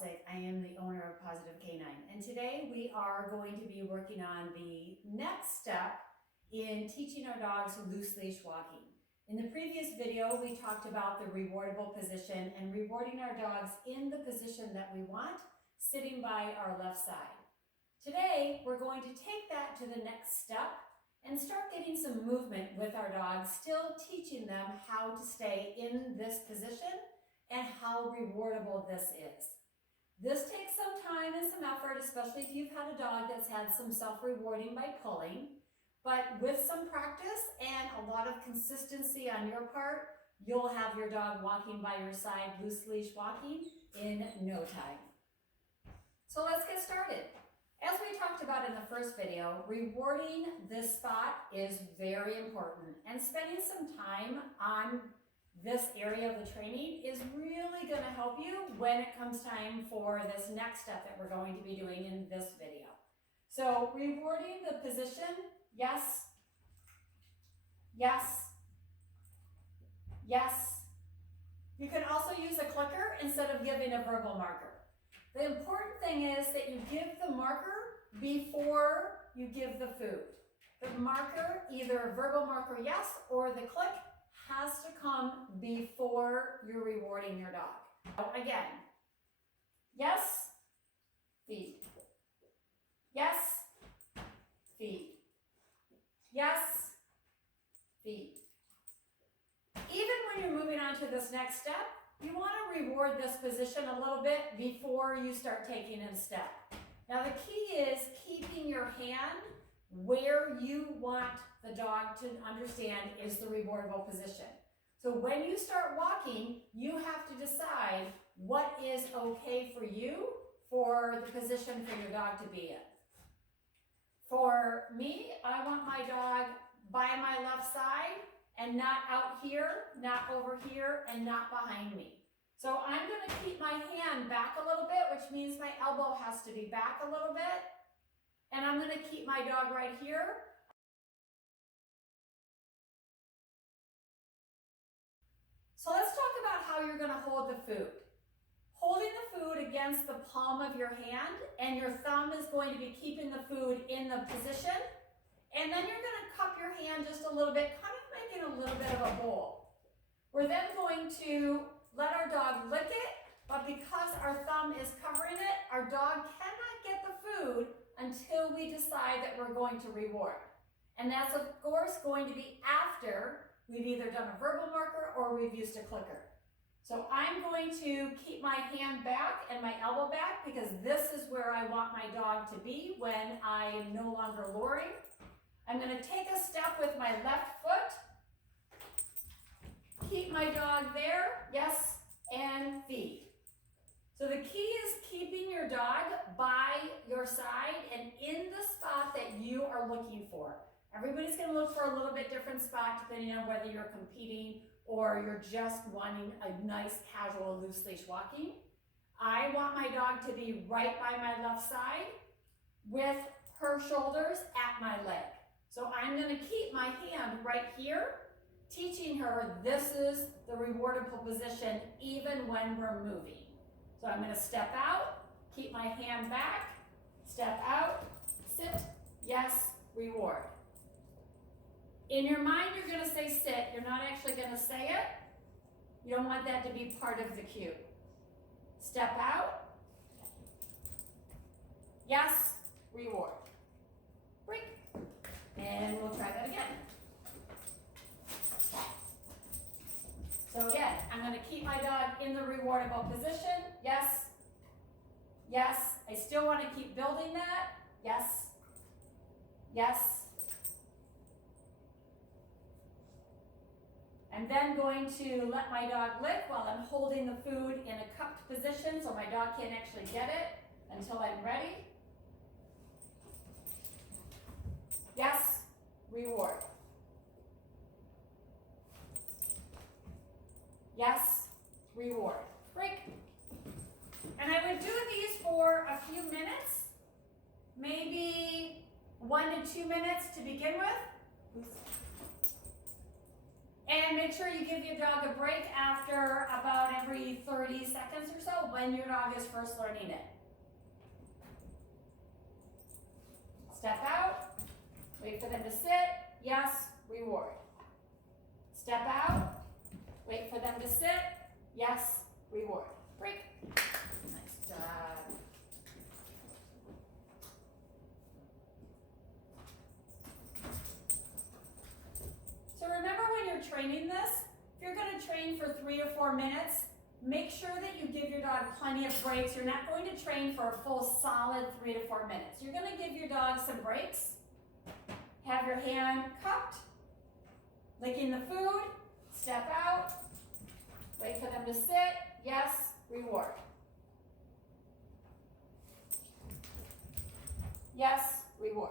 Walsick. I am the owner of Positive Canine, and today we are going to be working on the next step in teaching our dogs loose leash walking. In the previous video, we talked about the rewardable position and rewarding our dogs in the position that we want, sitting by our left side. Today, we're going to take that to the next step and start getting some movement with our dogs, still teaching them how to stay in this position and how rewardable this is. This takes some time and some effort, especially if you've had a dog that's had some self-rewarding by pulling. But with some practice and a lot of consistency on your part, you'll have your dog walking by your side, loose leash walking, in no time. So let's get started. As we talked about in the first video, rewarding this spot is very important, and spending some time on this area of the training is really going to help you when it comes time for this next step that we're going to be doing in this video. So rewarding the position, yes, yes, yes. You can also use a clicker instead of giving a verbal marker. The important thing is that you give the marker before you give the food. The marker, either a verbal marker yes or the click, has to come before you're rewarding your dog. So again, yes, feed. Yes, feed. Yes, feed. Even when you're moving on to this next step, you want to reward this position a little bit before you start taking a step. Now the key is keeping your hand where you want the dog to understand is the rewardable position. So when you start walking, you have to decide what is okay for you for the position for your dog to be in. For me, I want my dog by my left side and not out here, not over here, and not behind me. So I'm going to keep my hand back a little bit, which means my elbow has to be back a little bit. And I'm going to keep my dog right here. So let's talk about how you're going to hold the food. Holding the food against the palm of your hand, and your thumb is going to be keeping the food in the position. And then you're going to cup your hand just a little bit, kind of making a little bit of a bowl. We're then going to let our dog lick it, but because our thumb is covering it, our dog cannot get the food until we decide that we're going to reward. And that's of course going to be after we've either done a verbal marker or we've used a clicker. So I'm going to keep my hand back and my elbow back because this is where I want my dog to be when I am no longer luring. I'm going to take a step with my left foot, keep my dog there, yes, and feed. So the key is keeping your dog by your side and in the spot that you are looking for. Everybody's going to look for a little bit different spot depending on whether you're competing or you're just wanting a nice casual loose leash walking. I want my dog to be right by my left side with her shoulders at my leg. So I'm going to keep my hand right here, teaching her this is the rewardable position even when we're moving. So I'm going to step out, keep my hand back, step out, sit, yes, reward. In your mind, you're going to say sit. You're not actually going to say it. You don't want that to be part of the cue. Step out, yes, reward. Break. And we'll try that again. So again, I'm going to keep my dog in the rewardable position. Yes. Yes. I still want to keep building that. Yes. Yes. I'm then going to let my dog lick while I'm holding the food in a cupped position so my dog can't actually get it until I'm ready. Yes. Reward. Yes, reward. Break. And I would do these for a few minutes, maybe 1 to 2 minutes to begin with. And make sure you give your dog a break after about every 30 seconds or so when your dog is first learning it. Step out, wait for them to sit, yes, reward. Step out, wait for them to sit, yes, reward. Break. Nice job. So remember when you're training this, if you're going to train for 3 or 4 minutes, make sure that you give your dog plenty of breaks. You're not going to train for a full solid 3 to 4 minutes. You're going to give your dog some breaks. Have your hand cupped, licking the food, step out, wait for them to sit, yes, reward. Yes, reward.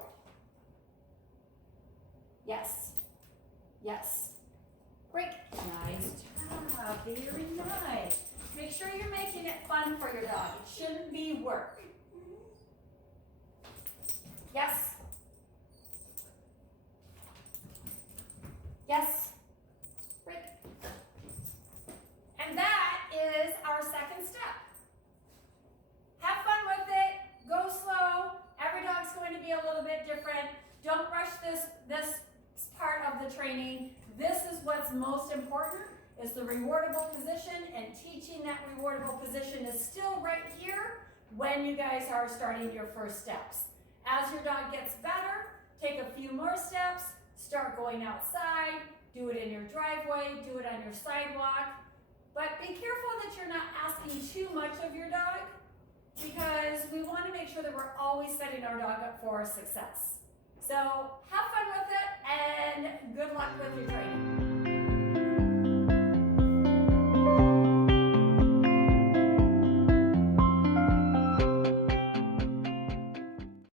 Yes, yes. Break. Nice job, very nice. Make sure you're making it fun for your dog. It shouldn't be work. Yes. Yes. Break. And that is our second step. Have fun with it. Go slow. Every dog's going to be a little bit different. Don't rush this part of the training. This is what's most important, is the rewardable position, and teaching that rewardable position is still right here when you guys are starting your first steps. As your dog gets better, take a few more steps, start going outside, do it in your driveway, do it on your sidewalk, but be careful that you're not asking too much of your dog, because we want to make sure that we're always setting our dog up for success. So have fun with it, and good luck with your training.